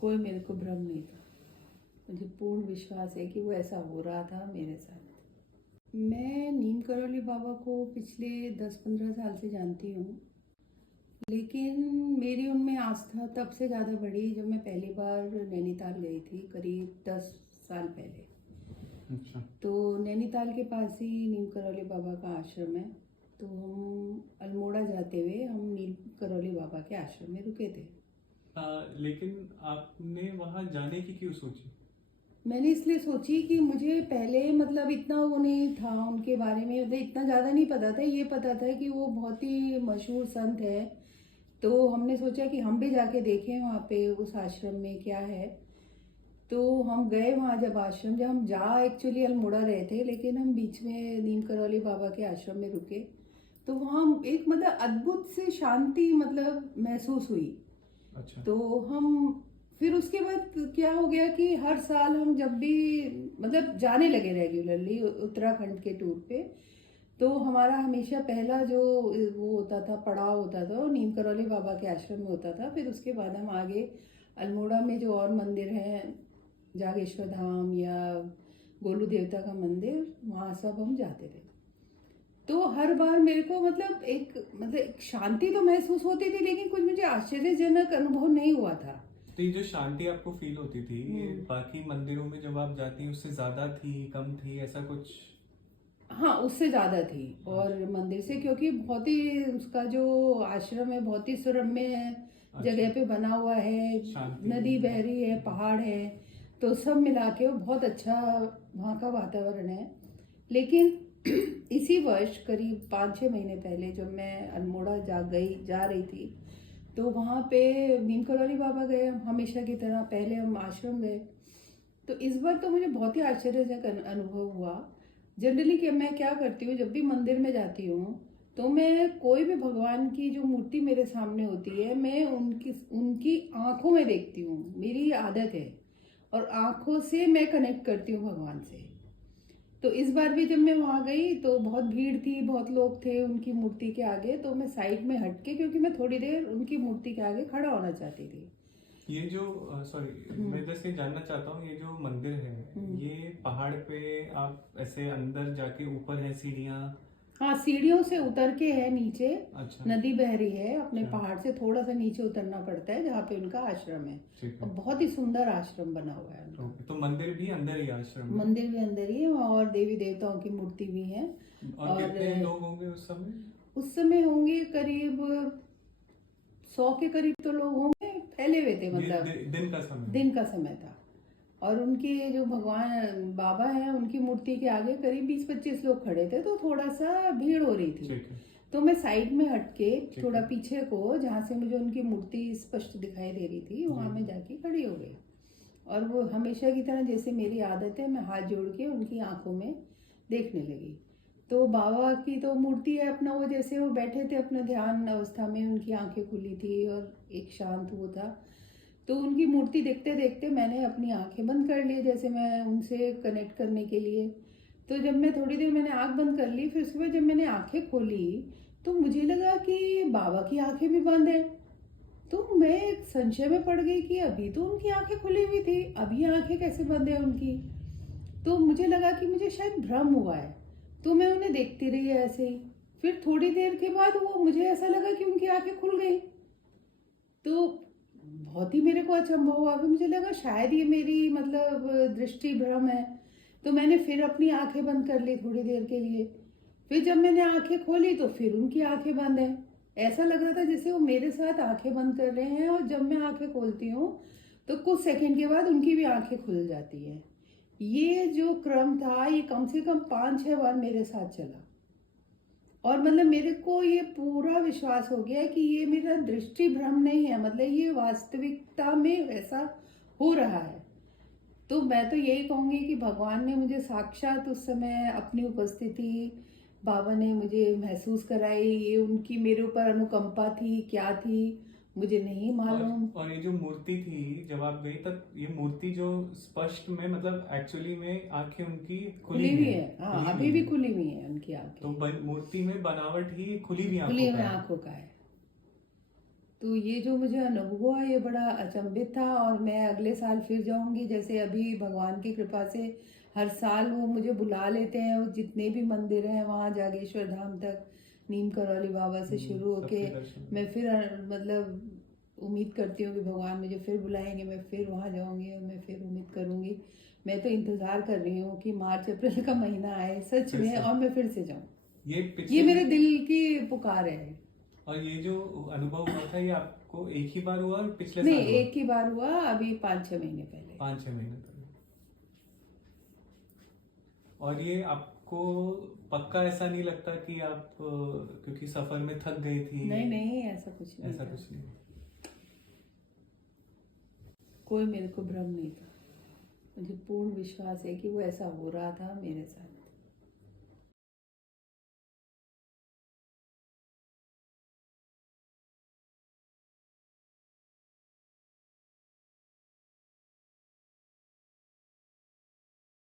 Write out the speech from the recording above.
कोई मेरे को भ्रम नहीं था। मुझे पूर्ण विश्वास है कि वो ऐसा हो रहा था मेरे साथ। मैं नीम करौली बाबा को पिछले 10-15 साल से जानती हूँ, लेकिन मेरी उनमें आस्था तब से ज़्यादा बढ़ी जब मैं पहली बार नैनीताल गई थी, करीब 10 साल पहले। अच्छा। तो नैनीताल के पास ही नीम करौली बाबा का आश्रम है। तो हम अल्मोड़ा जाते हुए हम नीम करौली बाबा के आश्रम में रुके थे। लेकिन आपने वहाँ जाने की क्यों सोची? मैंने इसलिए सोची कि मुझे पहले मतलब इतना वो नहीं था उनके बारे में, मतलब इतना ज़्यादा नहीं पता था। ये पता था कि वो बहुत ही मशहूर संत है। तो हमने सोचा कि हम भी जाके देखें वहाँ पे उस आश्रम में क्या है। तो हम गए वहाँ, जब हम जा एक्चुअली अल्मोड़ा रहे थे, लेकिन हम बीच में नीम करौली बाबा के आश्रम में रुके। तो वहाँ एक मतलब अद्भुत से शांति मतलब महसूस हुई। अच्छा। तो हम फिर उसके बाद क्या हो गया कि हर साल हम जब भी मतलब जाने लगे रेगुलरली उत्तराखंड के टूर पे। तो हमारा हमेशा पहला जो वो होता था, पड़ाव होता था, वो नीम करौली बाबा के आश्रम में होता था। फिर उसके बाद हम आगे अल्मोड़ा में जो और मंदिर हैं, जागेश्वर धाम या गोलू देवता का मंदिर, वहाँ सब हम जाते थे। तो हर बार मेरे को मतलब एक शांति तो महसूस होती थी, लेकिन कुछ मुझे आश्चर्यजनक अनुभव नहीं हुआ था। तो ये जो शांति आपको फील होती थी, ये बाकी मंदिरों में जब आप जाती हैं उससे ज्यादा थी, कम थी, ऐसा कुछ? हाँ, उससे ज़्यादा थी। और मंदिर से, क्योंकि बहुत ही उसका जो आश्रम है बहुत ही सुरम्य है, जगह पे बना हुआ है, शांति नदी बह रही है, पहाड़ है, तो सब मिला के वो बहुत अच्छा वहाँ का वातावरण है। लेकिन इसी वर्ष करीब 5-6 महीने पहले जब मैं अल्मोड़ा जा रही थी, तो वहाँ पे नीम करौली बाबा गए हम हमेशा की तरह। पहले हम आश्रम गए। तो इस बार तो मुझे बहुत ही आश्चर्यजनक अनुभव हुआ। जनरली कि मैं क्या करती हूँ, जब भी मंदिर में जाती हूँ तो मैं कोई भी भगवान की जो मूर्ति मेरे सामने होती है, मैं उनकी उनकी आंखों में देखती हूँ। मेरी आदत है, और आंखों से मैं कनेक्ट करती हूँ भगवान से। तो इस बार भी जब मैं वहाँ गई तो बहुत भीड़ थी, बहुत लोग थे उनकी मूर्ति के आगे। तो मैं साइड में हटके, क्योंकि मैं थोड़ी देर उनकी मूर्ति के आगे खड़ा होना चाहती थी। ये जो सॉरी, मैं जैसे जानना चाहता हूँ, ये जो मंदिर है, ये पहाड़ पे आप ऐसे अंदर जाके, ऊपर है सीढ़ियाँ? हाँ, सीढ़ियों से उतर के है नीचे। अच्छा। नदी बह रही है, अपने अच्छा। पहाड़ से थोड़ा सा नीचे उतरना पड़ता है जहाँ पे उनका आश्रम है। ठीक और है। बहुत ही सुंदर आश्रम बना हुआ है उनका। ओके, तो मंदिर भी अंदर ही है आश्रम में? मंदिर भी अंदर ही है, और देवी देवताओं की मूर्ति भी है। और कितने लोग होंगे उस समय? उस समय होंगे करीब 100 के करीब तो लोग होंगे, फैले हुए थे ये मतलब। दिन का समय? दिन का समय था। और उनके जो भगवान बाबा हैं, उनकी मूर्ति के आगे करीब 20-25 लोग खड़े थे, तो थोड़ा सा भीड़ हो रही थी। ठीक है। तो मैं साइड में हटके ठीक थोड़ा है। पीछे को, जहाँ से मुझे उनकी मूर्ति स्पष्ट दिखाई दे रही थी, वहाँ मैं जाके खड़ी हो गई। और वो हमेशा की तरह, जैसे मेरी आदत है, मैं हाथ जोड़ के उनकी आंखों में देखने लगी। तो बाबा की तो मूर्ति है अपना, वो जैसे वो बैठे थे अपने ध्यान अवस्था में, उनकी आंखें खुली थी और एक शांत वो था। तो उनकी मूर्ति देखते देखते मैंने अपनी आंखें बंद कर ली, जैसे मैं उनसे कनेक्ट करने के लिए। तो जब मैं थोड़ी देर मैंने आंख बंद कर ली, फिर सुबह जब मैंने आंखें खोली तो मुझे लगा कि बाबा की आंखें भी बंद है। तो मैं एक संशय में पड़ गई कि अभी तो उनकी आंखें खुली हुई थी, अभी आंखें कैसे बंद है उनकी। तो मुझे लगा कि मुझे शायद भ्रम हुआ है। तो मैं उन्हें देखती रही ऐसे ही। फिर थोड़ी देर के बाद वो मुझे ऐसा लगा कि उनकी आंखें खुल गई। तो बहुत ही मेरे को अचंभव हुआ। फिर मुझे लगा शायद ये मेरी मतलब दृष्टि भ्रम है। तो मैंने फिर अपनी आंखें बंद कर ली थोड़ी देर के लिए। फिर जब मैंने आंखें खोली तो फिर उनकी आंखें बंद है। ऐसा लग रहा था जैसे वो मेरे साथ आंखें बंद कर रहे हैं, और जब मैं आंखें खोलती हूँ तो कुछ सेकंड के बाद उनकी भी आंखें खुल जाती हैं। ये जो क्रम था, ये कम से कम 5-6 बार मेरे साथ चला। और मतलब मेरे को ये पूरा विश्वास हो गया कि ये मेरा दृष्टि भ्रम नहीं है, मतलब ये वास्तविकता में वैसा हो रहा है। तो मैं तो यही कहूँगी कि भगवान ने मुझे साक्षात उस समय अपनी उपस्थिति, बाबा ने मुझे महसूस कराई। ये उनकी मेरे ऊपर अनुकंपा थी, क्या थी मुझे नहीं मालूम। और ये जो मूर्ति थी, जब आप गई तब ये मूर्ति जो स्पष्ट में, मतलब एक्चुअली में आंखें उनकी खुली हुई है, हाँ, खुली अभी हुई भी है। खुली हुई है उनकी आंखें। तो मूर्ति में बनावट ही खुली हुई खुली आंखों हुई का है। आंखों का है। तो ये जो मुझे अनुभव हुआ ये बड़ा अचंभित था, और मैं अगले साल फिर जाऊंगी। जैसे अभी भगवान की कृपा से हर साल वो मुझे बुला लेते हैं, वो जितने भी मंदिर हैं वहाँ जागेश्वर धाम तक, नीम करौली बाबा से शुरू होके सबके दर्शन। मैं फिर मतलब उम्मीद करती हूँ कि भगवान मुझे फिर बुलाएंगे, मैं फिर वहाँ जाऊंगी और मैं फिर उम्मीद करूंगी। मैं तो इंतज़ार कर रही हूँ कि मार्च अप्रैल का महीना आए सच फिर में, से। और मैं फिर से जाऊँ। ये ये पिछले मेरे दिल की पुकार है। और ये जो अनुभव हुआ था ये आपको एक ही बार हुआ और पिछले नहीं, साल हुआ? एक ही बार हुआ, अभी 5-6 महीने पहले। 5-6 महीने पहले। और ये आपको पक्का ऐसा नहीं लगता कि आप क्योंकि सफर में थक गई थी? नहीं नहीं, ऐसा कुछ नहीं ऐसा था। कुछ नहीं। कोई मेरे को भ्रम नहीं था। मुझे पूर्ण विश्वास है कि वो ऐसा हो रहा था मेरे साथ।